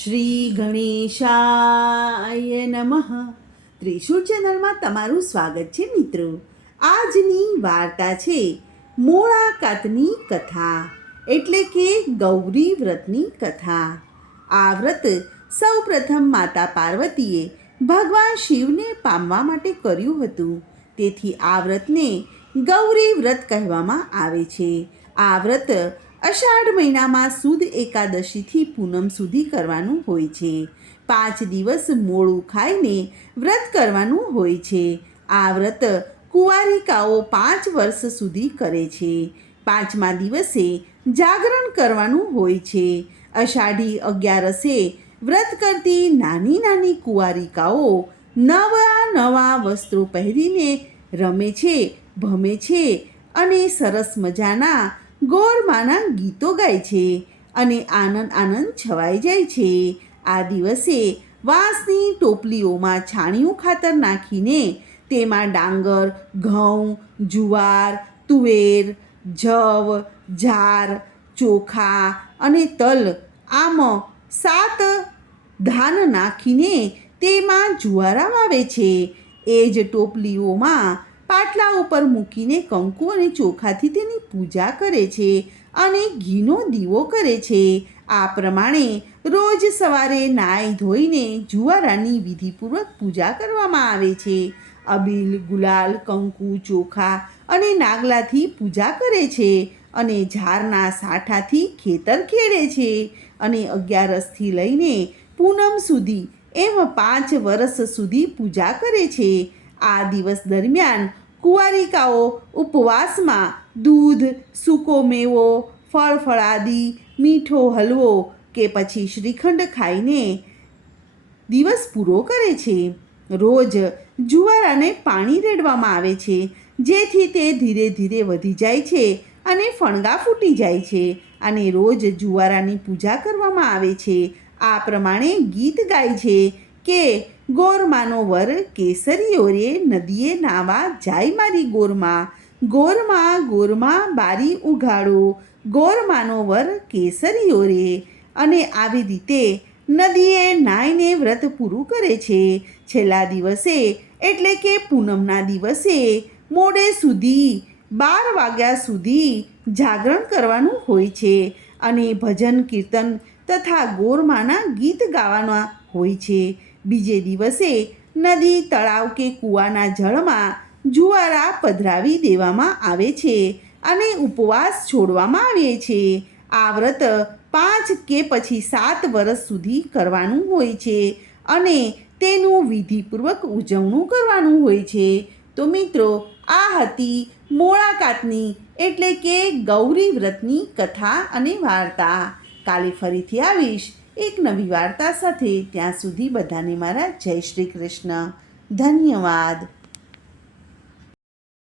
શ્રી ગણેશાય નમઃ. ત્રિશુળ ચેનલમાં તમારું સ્વાગત છે મિત્રો. આજની વાર્તા છે મોળાકાતની કથા, એટલે કે ગૌરી વ્રતની કથા. આ વ્રત સૌપ્રથમ માતા પાર્વતીએ ભગવાન શિવને પામવા માટે કર્યું હતું. તેથી આ વ્રતને ગૌરી વ્રત કહેવામાં આવે છે. આ વ્રત અષાઢ મહિનામાં સુદ એકાદશીથી પૂનમ સુધી કરવાનું હોય છે. પાંચ દિવસ મોડું ખાઈને વ્રત કરવાનું હોય છે. આ વ્રત કુંવારિકાઓ પાંચ વર્ષ સુધી કરે છે. પાંચમા દિવસે જાગરણ કરવાનું હોય છે. અષાઢી અગિયારસે વ્રત કરતી નાની નાની કુંવારિકાઓ નવા નવા વસ્ત્રો પહેરીને રમે છે, ભમે છે અને સરસ મજાના ગોરમાના ગીતો ગાય છે અને આનંદ આનંદ છવાઈ જાય છે. આ દિવસે વાંસની ટોપલીઓમાં છાણિયું ખાતર નાખીને તેમાં ડાંગર, ઘઉં, જુવાર, તુવેર, જવ, જાર, ચોખા અને તલ આમ સાત ધાન નાખીને તેમાં જુવારા વાવે છે. એ જ ટોપલીઓમાં પાટલા ઉપર મૂકીને કંકુ અને ચોખાથી તેની પૂજા કરે છે અને ઘીનો દીવો કરે છે. આ પ્રમાણે રોજ સવારે નાઈ ધોઈને જુવારાની વિધિપૂર્વક પૂજા કરવામાં આવે છે. અબીલ, ગુલાલ, કંકુ, ચોખા અને નાગલાથી પૂજા કરે છે અને ઝારના સાઠાથી ખેતર ખેડે છે અને અગિયારસથી લઈને પૂનમ સુધી એમ પાંચ વર્ષ સુધી પૂજા કરે છે. આ દિવસ દરમિયાન કુંવારિકાઓ ઉપવાસમાં દૂધ, સૂકો મેવો ફળ ફળાદી મીઠો હલવો કે પછી શ્રીખંડ ખાઈને દિવસ પૂરો કરે છે. રોજ જુવારાને પાણી રેડવામાં આવે છે, જેથી તે ધીરે ધીરે વધી જાય છે અને ફણગા ફૂટી જાય છે અને રોજ જુવારાની પૂજા કરવામાં આવે છે. આ પ્રમાણે ગીત ગાય છે કે ગોરમાનો વર કેસરીઓ રે નદીએ નાવા જાય મારી ગોરમાં. ગોરમાં ગોરમાં, બારી ઉઘાડો. ગોરમાનો વર કેસરીઓ રે અને આવી રીતે નદીએ નાઈને વ્રત પૂરું કરે છે. છેલ્લા દિવસે એટલે કે પૂનમના દિવસે મોડે સુધી, બાર વાગ્યા સુધી જાગરણ કરવાનું હોય છે અને ભજન, કીર્તન તથા ગોરમાના ગીત ગાવાના હોય છે. બીજે દિવસે નદી, તળાવ કે કૂવાના જળમાં જુવારા પધરાવી દેવામાં આવે છે અને ઉપવાસ છોડવામાં આવે છે. આ વ્રત પાંચ કે પછી સાત વર્ષ સુધી કરવાનું હોય છે અને તેનું વિધિપૂર્વક ઉજવણું કરવાનું હોય છે. તો મિત્રો, આ હતી મોળાકાતની એટલે કે ગૌરી વ્રતની કથા અને વાર્તા. કાલે ફરીથી આવીશ. એક નવી વાર્તા સાથે ત્યાં સુધી બધાને મારા જય શ્રી કૃષ્ણ. ધન્યવાદ.